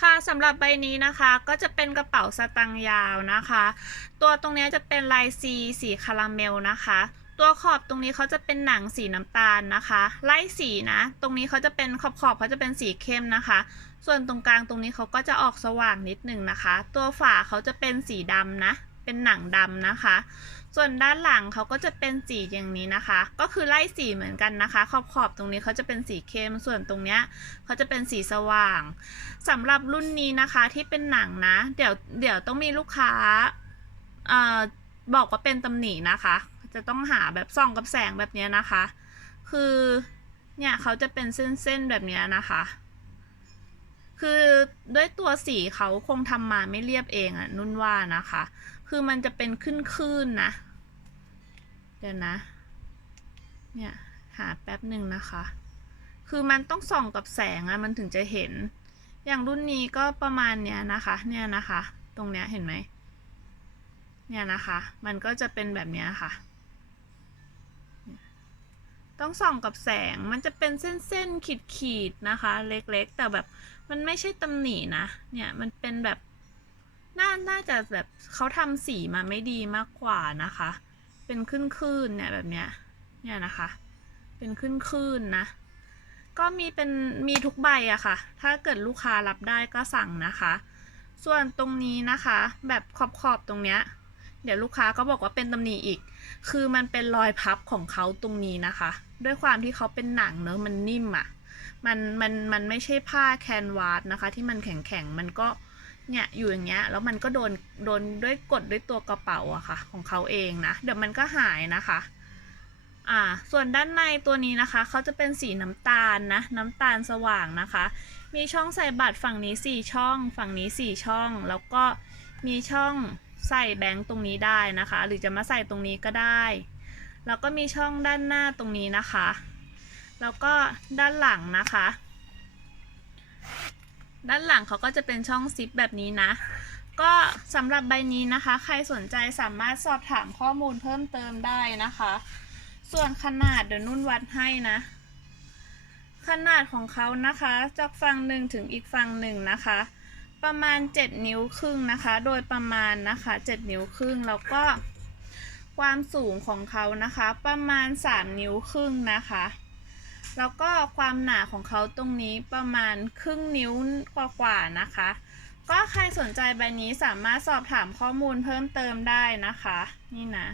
ค่ะสำหรับใบนี้นะคะก็จะเป็นกระเป๋าสตางค์ยาวนะคะ ตัวตรงนี้จะเป็นลายซีสีคาราเมลนะคะ ตัวขอบตรงนี้เขาจะเป็นหนังสีน้ำตาลนะคะ ไล่สีนะ ตรงนี้เขาจะเป็นขอบขอบๆเขาจะเป็นสีเข้มนะคะ ส่วนตรงกลางตรงนี้เขาก็จะออกสว่างนิดหนึ่งนะคะ ตัวฝาเขาจะเป็นสีดำนะ เป็นหนังดำนะคะ ส่วนด้านหลังเขาก็จะเป็นสีอย่างนี้นะคะ ก็คือไล่สีเหมือนกันนะคะ ขอบขอบๆตรงนี้เขาจะเป็นสีเข้ม ส่วนตรงเนี้ยเขาจะเป็นสีสว่างสำหรับรุ่นนี้นะคะที่เป็นหนังนะ เดี๋ยวเดี๋ยวต้องมีลูกค้าเอ่อบอกว่าเป็นตำหนินะคะ จะต้องหาแบบส่องกับแสงแบบเนี้ยนะคะ คือเนี่ยเขาจะเป็นเส้นๆแบบเนี้ยนะคะ คือด้วยตัวสีเขาคงทำมาไม่เรียบเองอะนุ่นว่านะคะ คือมันจะเป็นขึ้นๆนะ เดี๋ยวนะ เนี่ย หาแป๊บหนึ่งนะคะ คือมันต้องส่องกับแสงอะมันถึงจะเห็น อย่างรุ่นนี้ก็ประมาณเนี้ยนะคะ เนี่ยนะคะ ตรงเนี้ยเห็นไหม เนี่ยนะคะ มันก็จะเป็นแบบเนี้ยค่ะต้องส่องกับแสง มันจะเป็นเส้นๆ ขีดๆ นะคะ เล็กๆ แต่แบบ มันไม่ใช่ตำหนินะ เนี่ยมันเป็นแบบน่าน่าจะแบบเขาทำสีมาไม่ดีมากกว่านะคะ เป็นขึ้นๆเนี่ยแบบเนี้ย เนี่ยนะคะ เป็นขึ้นๆนะ ก็มีเป็นมีทุกใบอะค่ะ ถ้าเกิดลูกค้ารับได้ก็สั่งนะคะ ส่วนตรงนี้นะคะ แบบขอบขอบๆตรงเนี้ย เดี๋ยวลูกค้าก็บอกว่าเป็นตำหนิอีก คือมันเป็นรอยพับของเขาตรงนี้นะคะ ด้วยความที่เขาเป็นหนังเนอะมันนิ่มอะ มันมันมันไม่ใช่ผ้าแคนวาสนะคะที่มันแข็งแข็งมันก็เนี่ยอยู่อย่างเงี้ยแล้วมันก็โดนโดนด้วยกดด้วยตัวกระเป๋าอะค่ะ ของเขาเองนะเดี๋ยวมันก็หายนะคะอ่าส่วนด้านในตัวนี้นะคะเขาจะเป็นสีน้ำตาลนะน้ำตาลสว่างนะคะ มีช่องใส่บัตรฝั่งนี้ 4 ช่อง ฝั่งนี้ 4 ช่อง แล้วก็มีช่องใส่แบงค์ตรงนี้ได้นะคะ หรือจะมาใส่ตรงนี้ก็ได้ แล้วก็มีช่องด้านหน้าตรงนี้นะคะ แล้วก็ด้านหลังนะคะ ด้านหลังเขาก็จะเป็นช่องซิปแบบนี้นะ ก็สำหรับใบนี้นะคะ ใครสนใจสามารถสอบถามข้อมูลเพิ่มเติมได้นะคะ ส่วนขนาดเดี๋ยวนุ่นวัดให้นะ ขนาดของเขานะคะจากฝั่งหนึ่งถึงอีกฝั่งหนึ่งนะคะ ประมาณ 7 นิ้วครึ่งนะคะ โดยประมาณนะคะ 7 นิ้วครึ่งแล้วก็ความสูงของเขานะคะ ประมาณ 3 นิ้วครึ่งนะคะ แล้วก็ความหนาของเขาตรงนี้ประมาณครึ่งนิ้วกว่าๆนะคะ ก็ใครสนใจใบนี้สามารถสอบถามข้อมูลเพิ่มเติมได้นะคะ นี่นะ